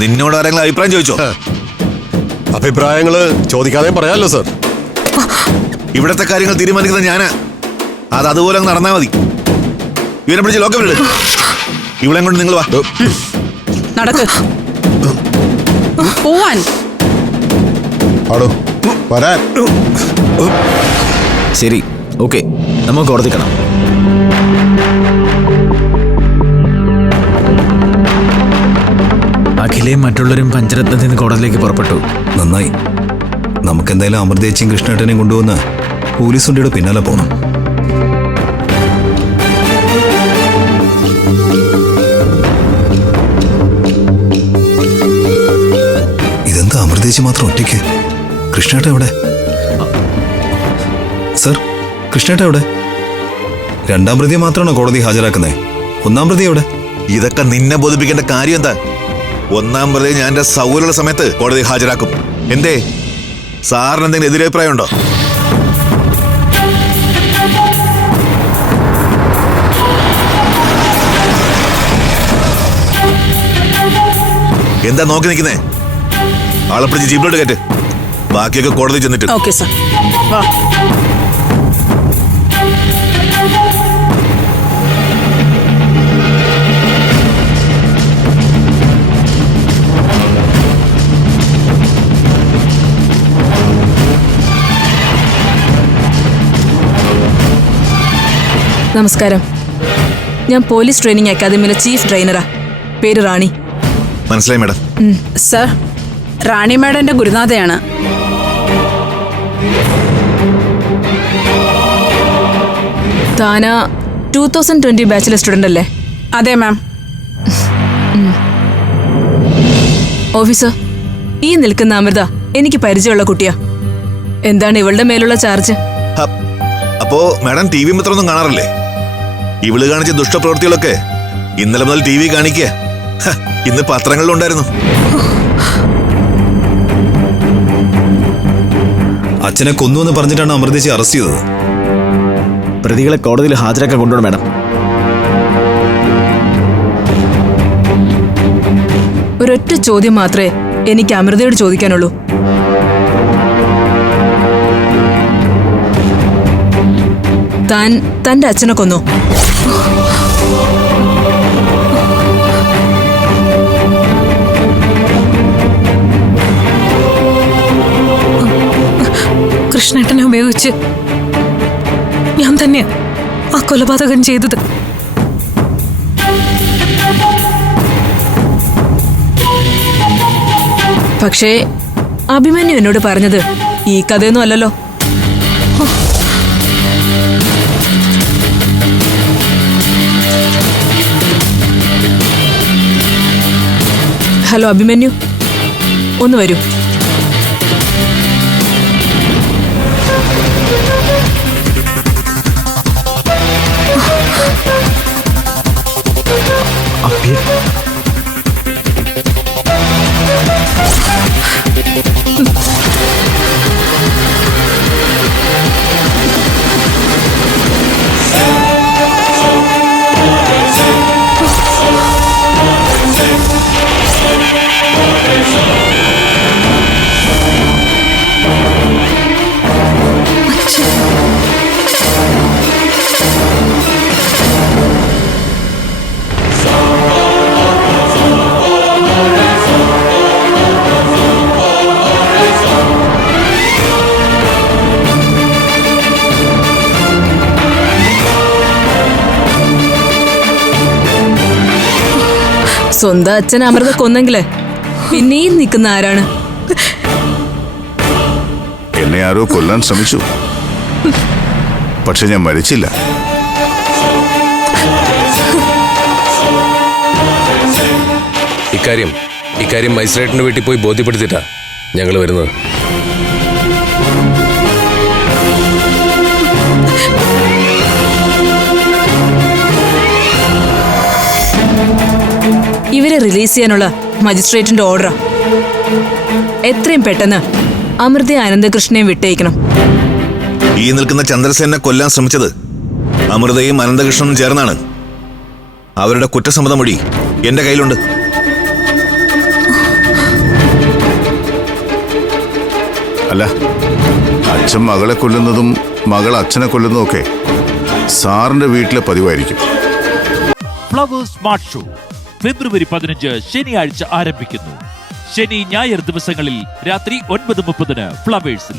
നിന്നോട് ആരെങ്കിലും അഭിപ്രായം ചോദിച്ചോ? അഭിപ്രായങ്ങള് ചോദിക്കാതെ പറയാമല്ലോ സർ. ഇവിടത്തെ കാര്യങ്ങൾ തീരുമാനിക്കുന്നത് ഞാനാ. അത് അതുപോലെ അങ്ങ് നടന്നാ മതി. ഇവരെ പിടിച്ച് ലോക്കമിട്. ഇവിടെ കൊണ്ട് നിങ്ങൾ വാ. നടക്ക് പോവാൻ. ആടോ വരാൻ. ശരി, ഓക്കെ, നമുക്ക് കോടതി കാണാം. അഖിലയും മറ്റുള്ളവരും പഞ്ചരത്നത്തിൽ നിന്ന് കോടതിയിലേക്ക് പുറപ്പെട്ടു. നന്നായി. നമുക്കെന്തായാലും അമൃതേച്ചിയും കൃഷ്ണേട്ടനെയും കൊണ്ടുവന്ന് പോലീസ് വണ്ടിയുടെ പിന്നാലെ പോകണം. ഇതെന്താ അമൃതേച്ചി മാത്രം ഒറ്റയ്ക്ക്? കൃഷ്ണേട്ട എവിടെ? സർ, കൃഷ്ണേട്ട എവിടെ? രണ്ടാം പ്രതിയെ മാത്രമാണോ കോടതി ഹാജരാക്കുന്നേ? ഒന്നാം പ്രതി എവിടെ? ഇതൊക്കെ നിന്നെ ബോധിപ്പിക്കേണ്ട കാര്യം എന്താ? ഒന്നാം പ്രതി ഞാൻ എന്റെ സൗകര്യമുള്ള സമയത്ത് കോടതി ഹാജരാക്കും. എന്തേ, സാറിന് എന്തെങ്കിലും എതിരഭിപ്രായം ഉണ്ടോ? എന്താ നോക്കി നിൽക്കുന്നേ? ആളെ പിടിച്ച് ജീപ്പിലോട്ട് കയറ്റ്. ബാക്കിയൊക്കെ കോടതി ചെന്നിട്ട്. Okay sir. വാ. നമസ്കാരം. ഞാൻ പോലീസ് ട്രെയിനിങ് അക്കാദമിയിലെ ചീഫ് ട്രെയിനറാ. പേര് റാണി. മനസ്സിലായി മാഡം. സർ, റാണി മാഡം എന്റെ ഗുരുനാഥയാണ്. താന 2020 ബാച്ചിലെ സ്റ്റുഡന്റ് അല്ലേ? അതെ മാം. ഓഫീസർ, ഈ നിൽക്കുന്ന അമൃത എനിക്ക് പരിചയമുള്ള കുട്ടിയാ. എന്താണ് ഇവളുടെ മേലുള്ള ചാർജ്? അപ്പോ മാഡം ടി വി പത്രമൊന്നും കാണാറില്ലേ? ഇവള് കാണിച്ച ദുഷ്ടപ്രവൃത്തികളൊക്കെ ഇന്നലെ മുതൽ ടി വി കാണിക്കുക. ഇന്ന് പത്രങ്ങളിലുണ്ടായിരുന്നു. അച്ഛനെ കൊന്നുവെന്ന് പറഞ്ഞിട്ടാണ് അമൃതേച്ചി അറസ്റ്റ് ചെയ്തത്. പ്രതികളെ കോടതിയിൽ ഹാജരാക്കാൻ കൊണ്ടുപോകണം മാഡം. ഒരൊറ്റ ചോദ്യം മാത്രമേ എനിക്ക് അമൃതയോട് ചോദിക്കാനുള്ളൂ. താൻ തന്റെ അച്ഛനെ കൊന്നോ? കൃഷ്ണേട്ടനെ ഉപയോഗിച്ച് ഞാൻ തന്നെ ആ കൊലപാതകം ചെയ്തത്. പക്ഷേ അഭിമന്യു എന്നോട് പറഞ്ഞത് ഈ കഥയൊന്നും അല്ലല്ലോ. ഹലോ അഭിമന്യു, ഒന്ന് വരൂ. സ്വന്തം അച്ഛൻ അമൃത കൊന്നെങ്കിലേ പിന്നെയും നിൽക്കുന്ന ആരാണ്? എന്നെ ആരോ കൊല്ലാൻ ശ്രമിച്ചു, പക്ഷെ ഞാൻ മരിച്ചില്ല. ഇക്കാര്യം മജിസ്ട്രേറ്റിന്റെ വീട്ടിൽ പോയി ബോധ്യപ്പെടുത്തിയിട്ടാ ഞങ്ങൾ വരുന്നത്. ഇവരെ റിലീസ് ചെയ്യാനുള്ള മജിസ്ട്രേറ്റിന്റെ ഓർഡറാ. എത്രയും പെട്ടെന്ന് അമൃതയെ അനന്തകൃഷ്ണനെയും വിട്ടയക്കണം. ഈ നിൽക്കുന്ന ചന്ദ്രസേനെ കൊല്ലാൻ ശ്രമിച്ചത് അമൃതയും അനന്തകൃഷ്ണനും ചേർന്നാണ്. അവരുടെ കുറ്റസമ്മത മൊഴി എന്റെ കയ്യിലുണ്ട്. അല്ല, അച്ഛൻ മകളെ കൊല്ലുന്നതും മകൾ അച്ഛനെ കൊല്ലുന്നതും ഒക്കെ സാറിന്റെ വീട്ടിലെ പതിവായിരിക്കും. ഫ്ലവേഴ്സ് സ്മാർട്ട് ഷോ ഫെബ്രുവരി 15 ശനിയാഴ്ച ആരംഭിക്കുന്നു. ശനി ഞായർ ദിവസങ്ങളിൽ രാത്രി 9:30 ഫ്ലവേഴ്സിൽ.